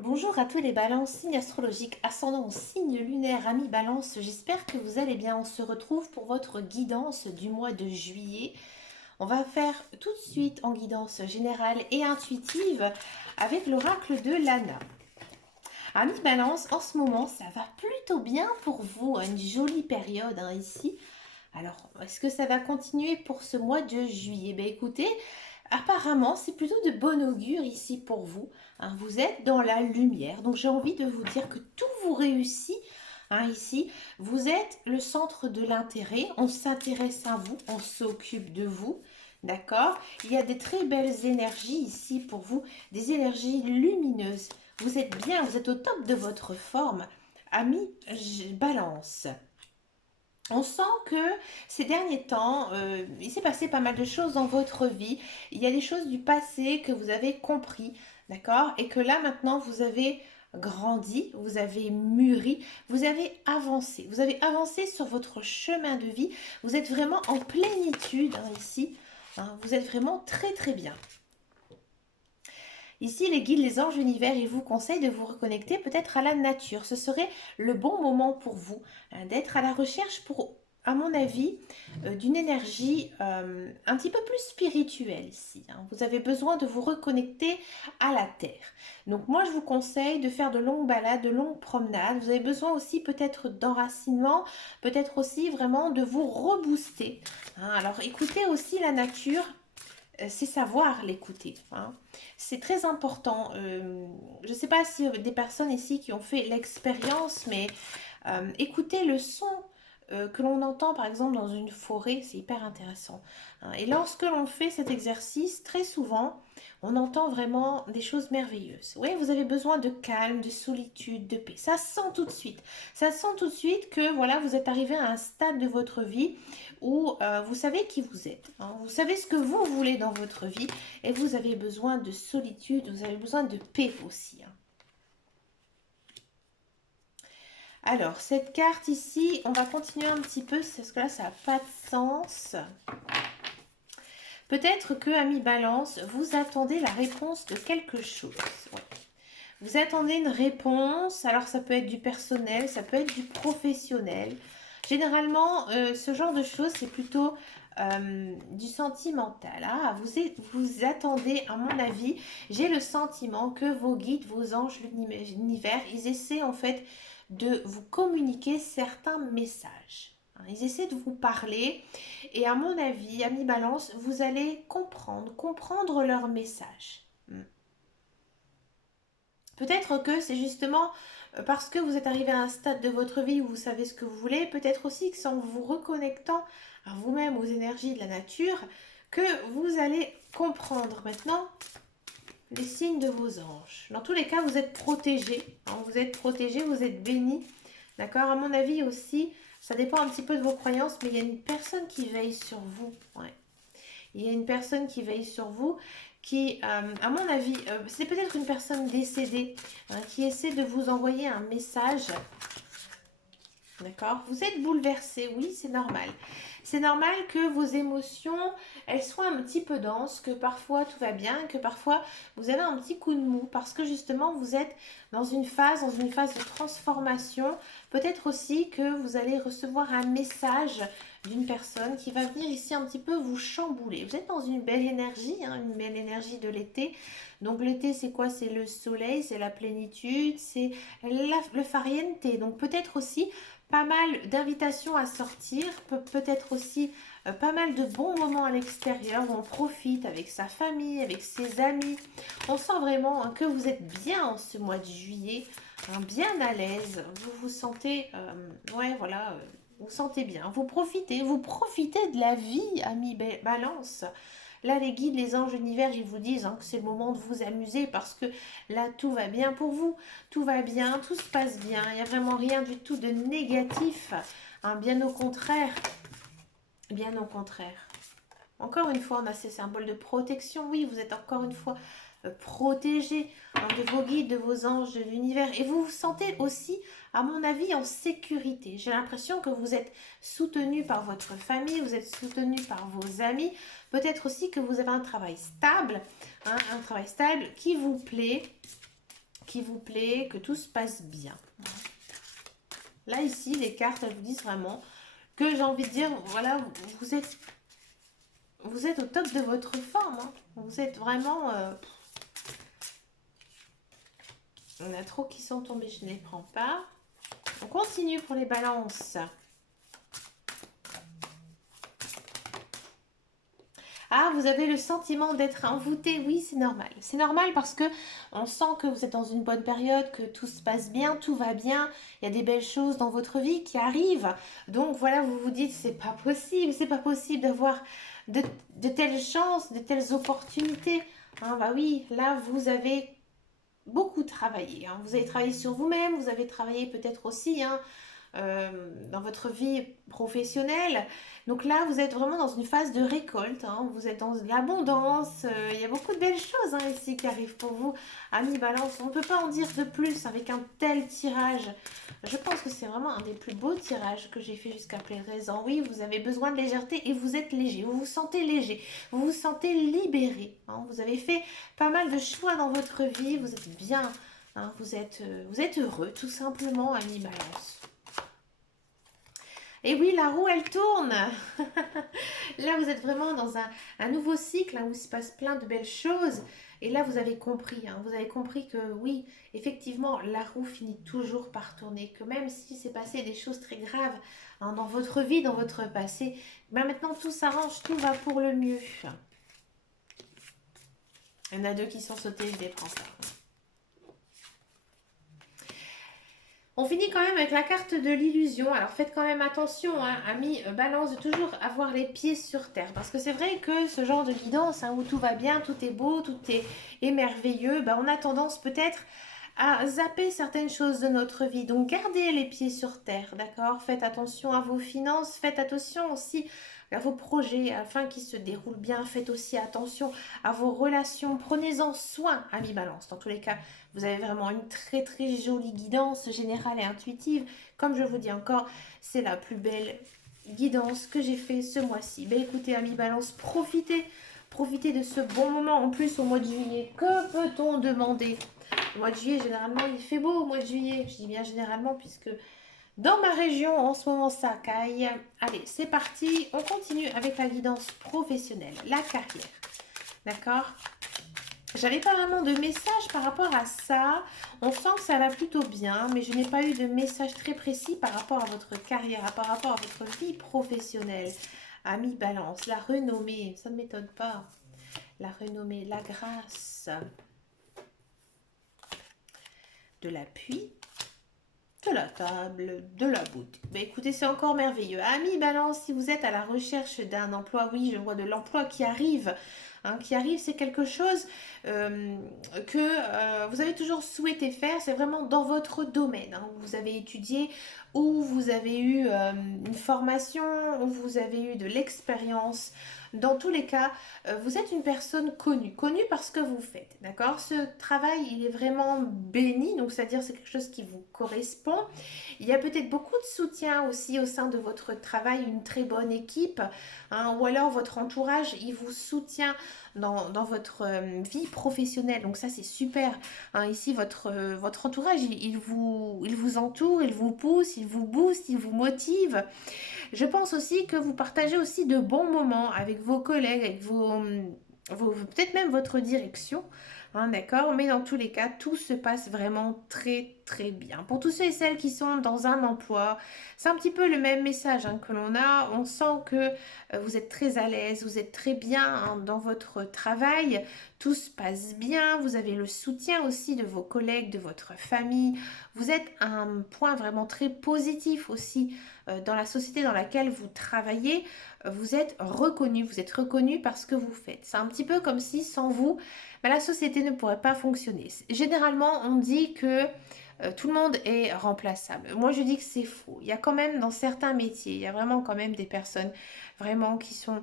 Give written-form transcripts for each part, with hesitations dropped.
Bonjour à tous les balances, signe astrologique, ascendant au signe lunaire, amis balance, j'espère que vous allez bien. On se retrouve pour votre guidance du mois de juillet. On va faire tout de suite en guidance générale et intuitive avec l'oracle de Lana. Amis balance, en ce moment ça va plutôt bien pour vous, une jolie période ici. Alors, est-ce que ça va continuer pour ce mois de juillet? Ben écoutez, apparemment, c'est plutôt de bon augure ici pour vous. Vous êtes dans la lumière. Donc, j'ai envie de vous dire que tout vous réussit. Ici, vous êtes le centre de l'intérêt. On s'intéresse à vous, on s'occupe de vous. D'accord? Il y a des très belles énergies ici pour vous, des énergies lumineuses. Vous êtes bien, vous êtes au top de votre forme. Ami, balance. On sent que ces derniers temps, il s'est passé pas mal de choses dans votre vie. Il y a des choses du passé que vous avez compris, d'accord? Et que là maintenant, vous avez grandi, vous avez mûri, vous avez avancé. Vous avez avancé sur votre chemin de vie. Vous êtes vraiment en plénitude ici. Vous êtes vraiment très très bien. Ici, les guides, les anges, l'univers, ils vous conseillent de vous reconnecter peut-être à la nature. Ce serait le bon moment pour vous d'être à la recherche pour, à mon avis, d'une énergie un petit peu plus spirituelle ici. Vous avez besoin de vous reconnecter à la terre. Donc moi, je vous conseille de faire de longues balades, de longues promenades. Vous avez besoin aussi peut-être d'enracinement, peut-être aussi vraiment de vous rebooster. Alors écoutez aussi la nature, c'est savoir l'écouter. C'est très important. Je ne sais pas si des personnes ici qui ont fait l'expérience, mais écouter le son que l'on entend par exemple dans une forêt, c'est hyper intéressant. Et lorsque l'on fait cet exercice, très souvent, on entend vraiment des choses merveilleuses. Oui, vous avez besoin de calme, de solitude, de paix. Ça sent tout de suite. Ça sent tout de suite que voilà, vous êtes arrivé à un stade de votre vie où vous savez qui vous êtes. Vous savez ce que vous voulez dans votre vie et vous avez besoin de solitude, vous avez besoin de paix aussi. Alors, cette carte ici, on va continuer un petit peu parce que là, ça n'a pas de sens. Peut-être que, ami Balance, vous attendez la réponse de quelque chose. Ouais. Vous attendez une réponse, alors ça peut être du personnel, ça peut être du professionnel. Généralement, ce genre de choses, c'est plutôt du sentimental. Vous attendez, à mon avis, j'ai le sentiment que vos guides, vos anges, l'univers, ils essaient en fait de vous communiquer certains messages. Ils essaient de vous parler et à mon avis, ami Balance, vous allez comprendre leur message. Peut-être que c'est justement parce que vous êtes arrivé à un stade de votre vie où vous savez ce que vous voulez, peut-être aussi que c'est en vous reconnectant à vous-même, aux énergies de la nature, que vous allez comprendre maintenant les signes de vos anges. Dans tous les cas, vous êtes protégés, vous êtes protégés, vous êtes bénis, d'accord? À mon avis aussi, ça dépend un petit peu de vos croyances, mais il y a une personne qui veille sur vous, ouais. Il y a une personne qui veille sur vous, qui, à mon avis, c'est peut-être une personne décédée, qui essaie de vous envoyer un message. D'accord? Vous êtes bouleversé, oui, c'est normal. C'est normal que vos émotions, elles soient un petit peu denses, que parfois tout va bien, que parfois vous avez un petit coup de mou, parce que justement vous êtes dans une phase de transformation. Peut-être aussi que vous allez recevoir un message d'une personne qui va venir ici un petit peu vous chambouler. Vous êtes dans une belle énergie, une belle énergie de l'été. Donc l'été, c'est quoi? C'est le soleil, c'est la plénitude, c'est le farniente. Donc peut-être aussi pas mal d'invitations à sortir, peut-être aussi pas mal de bons moments à l'extérieur où on profite avec sa famille, avec ses amis. On sent vraiment que vous êtes bien en ce mois de juillet, bien à l'aise, vous vous sentez, ouais voilà, vous sentez bien, vous profitez de la vie, ami Balance. Là, les guides, les anges, l'univers, ils vous disent que c'est le moment de vous amuser parce que là, tout va bien pour vous. Tout va bien, tout se passe bien. Il n'y a vraiment rien du tout de négatif. Bien au contraire. Bien au contraire. Encore une fois, on a ces symboles de protection. Oui, vous êtes encore une fois protégé de vos guides, de vos anges, de l'univers. Et vous vous sentez aussi, à mon avis, en sécurité. J'ai l'impression que vous êtes soutenu par votre famille, vous êtes soutenu par vos amis. Peut-être aussi que vous avez un travail stable qui vous plaît, qui vous plaît, que tout se passe bien. Là, ici, les cartes, elles vous disent vraiment que j'ai envie de dire, voilà, vous êtes au top de votre forme. Hein. Vous êtes vraiment... On a trop qui sont tombés, je ne les prends pas. On continue pour les balances. Ah, vous avez le sentiment d'être envoûté. Oui, c'est normal. C'est normal parce que on sent que vous êtes dans une bonne période, que tout se passe bien, tout va bien. Il y a des belles choses dans votre vie qui arrivent. Donc voilà, vous vous dites, c'est pas possible d'avoir de, de telles chances, de telles opportunités. Hein, bah oui, là, vous avez beaucoup travaillé. Hein. Vous avez travaillé sur vous-même, vous avez travaillé peut-être aussi, hein, dans votre vie professionnelle. Donc là, vous êtes vraiment dans une phase de récolte. Hein. Vous êtes dans l'abondance. Il y a beaucoup de belles choses hein, ici qui arrivent pour vous, amis Balance. On ne peut pas en dire de plus avec un tel tirage. Je pense que c'est vraiment un des plus beaux tirages que j'ai fait jusqu'à présent. Oui, vous avez besoin de légèreté et vous êtes léger. Vous vous sentez léger. Vous vous sentez libéré. Hein. Vous avez fait pas mal de choix dans votre vie. Vous êtes bien. Hein. Vous êtes heureux, tout simplement, amis Balance. Et oui, la roue, elle tourne. Là, vous êtes vraiment dans un nouveau cycle hein, où il se passe plein de belles choses. Et là, vous avez compris. Hein, vous avez compris que oui, effectivement, la roue finit toujours par tourner. Que même si s'est passé des choses très graves hein, dans votre vie, dans votre passé, ben maintenant tout s'arrange, tout va pour le mieux. Il y en a deux qui sont sautés, je les prends pas. On finit quand même avec la carte de l'illusion. Alors faites quand même attention, hein, amis Balance, de toujours avoir les pieds sur terre. Parce que c'est vrai que ce genre de guidance hein, où tout va bien, tout est beau, tout est merveilleux, ben, on a tendance peut-être à zapper certaines choses de notre vie. Donc gardez les pieds sur terre, d'accord? Faites attention à vos finances, faites attention aussi à vos projets afin qu'ils se déroulent bien. Faites aussi attention à vos relations. Prenez-en soin, amis Balance. Dans tous les cas, vous avez vraiment une très très jolie guidance générale et intuitive. Comme je vous dis encore, c'est la plus belle guidance que j'ai fait ce mois-ci. Ben écoutez, amis Balance, profitez de ce bon moment. En plus, au mois de juillet, que peut-on demander? Au mois de juillet, généralement, il fait beau au mois de juillet. Je dis bien généralement puisque dans ma région, en ce moment, ça caille. Allez, c'est parti. On continue avec la guidance professionnelle, la carrière. D'accord? J'avais pas vraiment de message par rapport à ça. On sent que ça va plutôt bien, mais je n'ai pas eu de message très précis par rapport à votre carrière, par rapport à votre vie professionnelle. Ami Balance, la renommée, ça ne m'étonne pas. La renommée, la grâce, de l'appui, de la table, de la beauté. Ben écoutez, c'est encore merveilleux. Ami Balance, si vous êtes à la recherche d'un emploi, oui, je vois de l'emploi qui arrive. Hein, qui arrive, c'est quelque chose que vous avez toujours souhaité faire. C'est vraiment dans votre domaine. Hein, où vous avez étudié, où vous avez eu une formation, où vous avez eu de l'expérience. Dans tous les cas, vous êtes une personne connue. Connue parce que vous faites. D'accord? Ce travail, il est vraiment béni. Donc, c'est-à-dire c'est quelque chose qui vous correspond. Il y a peut-être beaucoup de soutien aussi au sein de votre travail. Une très bonne équipe. Hein, ou alors, votre entourage, il vous soutient dans votre vie professionnelle. Donc ça, c'est super. Hein, ici, votre entourage, il vous entoure, il vous pousse, il vous booste, il vous motive. Je pense aussi que vous partagez aussi de bons moments avec vos collègues, avec peut-être même votre direction. Hein, d'accord, mais dans tous les cas, tout se passe vraiment très très bien. Pour tous ceux et celles qui sont dans un emploi, c'est un petit peu le même message hein, que l'on a. On sent que vous êtes très à l'aise, vous êtes très bien hein, dans votre travail. Tout se passe bien, vous avez le soutien aussi de vos collègues, de votre famille. Vous êtes à un point vraiment très positif aussi dans la société dans laquelle vous travaillez. Vous êtes reconnu parce que vous faites. C'est un petit peu comme si sans vous, ben, la société ne pourrait pas fonctionner. Généralement, on dit que tout le monde est remplaçable. Moi, je dis que c'est faux. Il y a quand même dans certains métiers, il y a vraiment quand même des personnes vraiment qui sont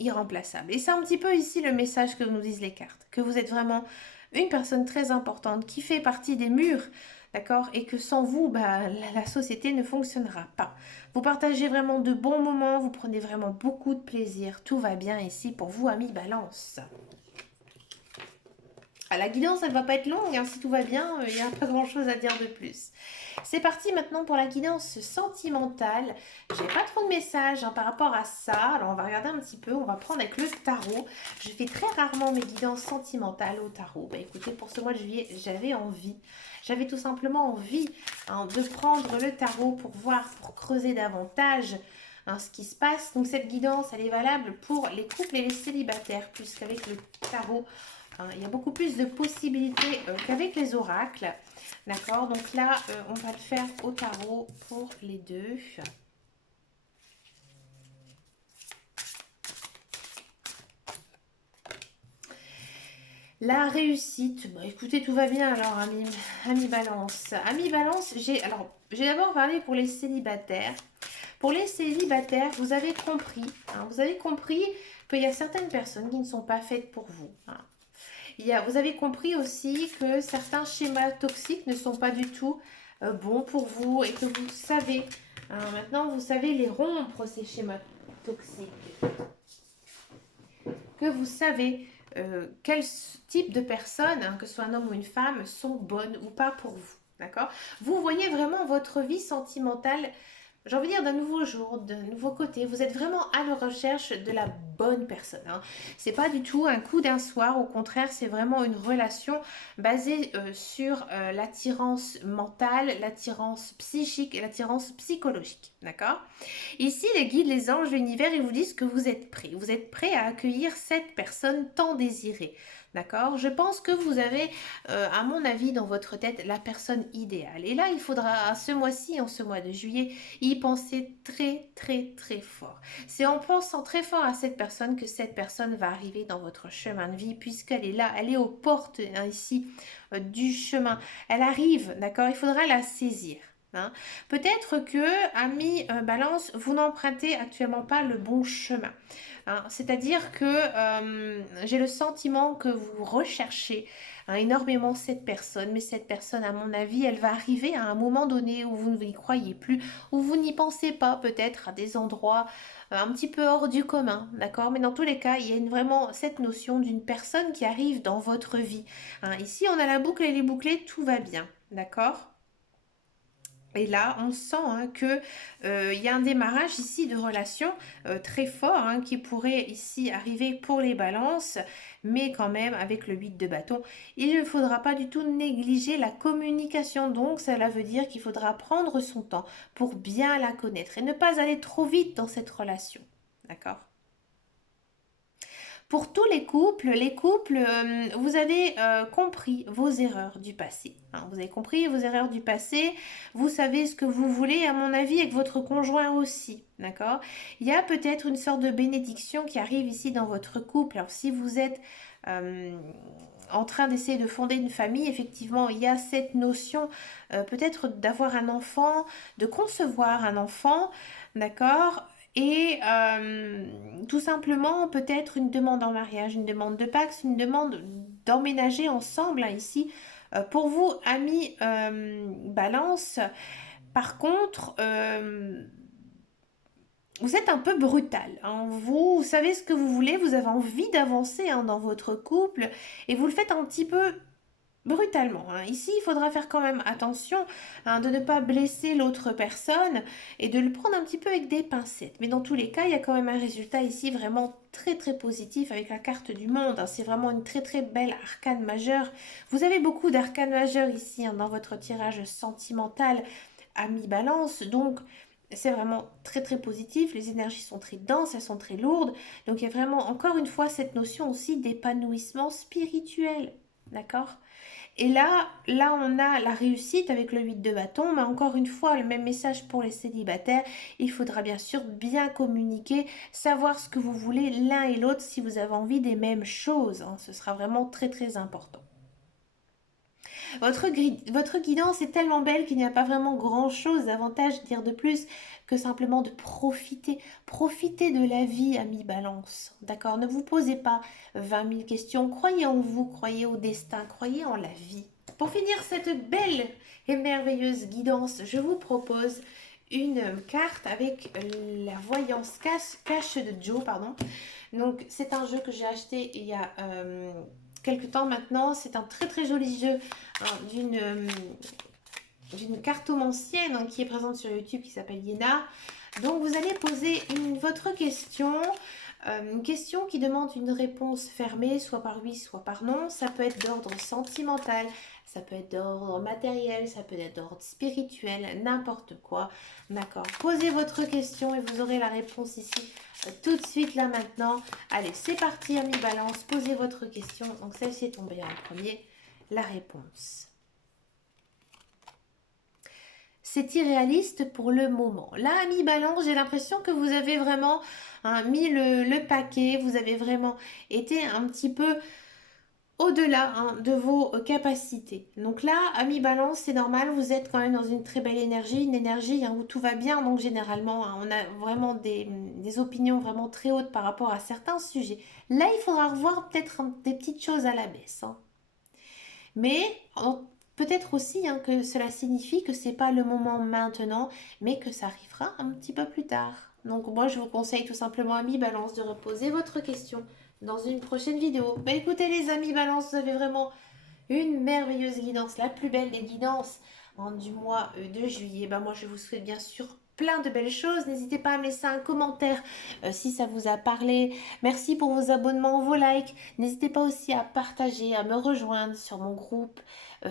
irremplaçables. Et c'est un petit peu ici le message que nous disent les cartes, que vous êtes vraiment une personne très importante qui fait partie des murs, d'accord? Et que sans vous, bah, la société ne fonctionnera pas. Vous partagez vraiment de bons moments, vous prenez vraiment beaucoup de plaisir. Tout va bien ici pour vous, amis Balance. Ah, la guidance, elle ne va pas être longue, hein, si tout va bien, il n'y a pas grand-chose à dire de plus. C'est parti maintenant pour la guidance sentimentale. J'ai pas trop de messages hein, par rapport à ça. Alors on va regarder un petit peu, on va prendre avec le tarot. Je fais très rarement mes guidances sentimentales au tarot. Bah écoutez, pour ce mois de juillet, j'avais envie. J'avais tout simplement envie hein, de prendre le tarot pour voir, pour creuser davantage hein, ce qui se passe. Donc cette guidance, elle est valable pour les couples et les célibataires, puisqu'avec le tarot, il y a beaucoup plus de possibilités qu'avec les oracles. D'accord, donc là, on va le faire au tarot pour les deux. La réussite, bah écoutez, tout va bien alors, ami Balance. Ami Balance, j'ai d'abord parlé pour les célibataires. Pour les célibataires, vous avez compris qu'il y a certaines personnes qui ne sont pas faites pour vous. Hein. Vous avez compris aussi que certains schémas toxiques ne sont pas du tout bons pour vous et que vous savez, hein, maintenant vous savez les rompre, ces schémas toxiques. Que vous savez quel type de personnes, hein, que ce soit un homme ou une femme, sont bonnes ou pas pour vous. D'accord? Vous voyez vraiment votre vie sentimentale, j'ai envie de dire d'un nouveau jour, d'un nouveau côté. Vous êtes vraiment à la recherche de la bonne personne. Hein. C'est pas du tout un coup d'un soir. Au contraire, c'est vraiment une relation basée sur l'attirance mentale, l'attirance psychique et l'attirance psychologique. D'accord? Ici, les guides, les anges, l'univers, ils vous disent que vous êtes prêts. Vous êtes prêts à accueillir cette personne tant désirée. D'accord? Je pense que vous avez, à mon avis, dans votre tête, la personne idéale. Et là, il faudra, ce mois-ci, en ce mois de juillet, y penser très, très, très fort. C'est en pensant très fort à cette personne que cette personne va arriver dans votre chemin de vie, puisqu'elle est là, elle est aux portes, hein, ici, du chemin. Elle arrive, d'accord? Il faudra la saisir. Hein. Peut-être que, ami Balance, vous n'empruntez actuellement pas le bon chemin. Hein. C'est-à-dire que j'ai le sentiment que vous recherchez hein, énormément cette personne, mais cette personne, à mon avis, elle va arriver à un moment donné où vous ne y croyez plus, où vous n'y pensez pas, peut-être à des endroits un petit peu hors du commun, d'accord? Mais dans tous les cas, il y a vraiment cette notion d'une personne qui arrive dans votre vie. Hein. Ici, on a la boucle, elle est bouclée, tout va bien, d'accord? Et là, on sent hein, que y a un démarrage ici de relation très fort hein, qui pourrait ici arriver pour les balances, mais quand même avec le 8 de bâton, il ne faudra pas du tout négliger la communication. Donc, cela veut dire qu'il faudra prendre son temps pour bien la connaître et ne pas aller trop vite dans cette relation. D'accord? Pour tous les couples, vous avez compris vos erreurs du passé. Hein. Vous avez compris vos erreurs du passé. Vous savez ce que vous voulez, à mon avis, avec votre conjoint aussi. D'accord? Il y a peut-être une sorte de bénédiction qui arrive ici dans votre couple. Alors, si vous êtes en train d'essayer de fonder une famille, effectivement, il y a cette notion peut-être d'avoir un enfant, de concevoir un enfant. D'accord? Et tout simplement, peut-être une demande en mariage, une demande de Pax, une demande d'emménager ensemble hein, ici. Pour vous, amis Balance, par contre, vous êtes un peu brutal. Hein. Vous savez ce que vous voulez, vous avez envie d'avancer hein, dans votre couple et vous le faites un petit peu brutalement. Hein. Ici, il faudra faire quand même attention hein, de ne pas blesser l'autre personne et de le prendre un petit peu avec des pincettes. Mais dans tous les cas, il y a quand même un résultat ici vraiment très très positif avec la carte du monde. Hein. C'est vraiment une très très belle arcane majeure. Vous avez beaucoup d'arcanes majeures ici hein, dans votre tirage sentimental à mi-balance. Donc, c'est vraiment très très positif, les énergies sont très denses, elles sont très lourdes, donc il y a vraiment encore une fois cette notion aussi d'épanouissement spirituel, d'accord? Et là, on a la réussite avec le 8 de bâton, mais encore une fois, le même message pour les célibataires. Il faudra bien sûr bien communiquer, savoir ce que vous voulez l'un et l'autre si vous avez envie des mêmes choses. Hein. Ce sera vraiment très très important. Votre guidance est tellement belle qu'il n'y a pas vraiment grand-chose d'avantage dire de plus que simplement de profiter. Profitez de la vie, ami Balance. D'accord? Ne vous posez pas 20 000 questions. Croyez en vous, croyez au destin, croyez en la vie. Pour finir cette belle et merveilleuse guidance, je vous propose une carte avec la voyance cache de Joe, pardon. Donc, c'est un jeu que j'ai acheté il y a quelque temps maintenant. C'est un très très joli jeu hein, d'une cartomancienne donc, qui est présente sur YouTube qui s'appelle Yéna. Donc vous allez poser votre question, une question qui demande une réponse fermée, soit par oui, soit par non. Ça peut être d'ordre sentimental, ça peut être d'ordre matériel, ça peut être d'ordre spirituel, n'importe quoi. D'accord. Posez votre question et vous aurez la réponse ici tout de suite là maintenant. Allez, c'est parti, ami Balance. Posez votre question. Donc celle-ci est tombée en premier. La réponse. C'est irréaliste pour le moment. Là, ami Balance, j'ai l'impression que vous avez vraiment hein, mis le paquet, vous avez vraiment été un petit peu au-delà hein, de vos capacités. Donc là, ami Balance, c'est normal, vous êtes quand même dans une très belle énergie, une énergie hein, où tout va bien. Donc généralement, hein, on a vraiment des opinions vraiment très hautes par rapport à certains sujets. Là, il faudra revoir peut-être des petites choses à la baisse. Hein. Mais peut-être aussi hein, que cela signifie que c'est pas le moment maintenant, mais que ça arrivera un petit peu plus tard. Donc moi je vous conseille tout simplement amis Balance de reposer votre question dans une prochaine vidéo. Bah écoutez les amis Balance, vous avez vraiment une merveilleuse guidance, la plus belle des guidances hein, du mois de juillet. Bah moi je vous souhaite bien sûr plein de belles choses. N'hésitez pas à me laisser un commentaire si ça vous a parlé. Merci pour vos abonnements, vos likes. N'hésitez pas aussi à partager, à me rejoindre sur mon groupe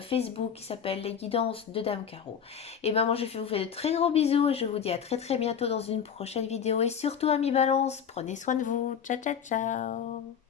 Facebook qui s'appelle Les Guidances de Dame Caro. Et ben moi je vous fais de très gros bisous et je vous dis à très très bientôt dans une prochaine vidéo. Et surtout amis Balance, prenez soin de vous. Ciao ciao ciao.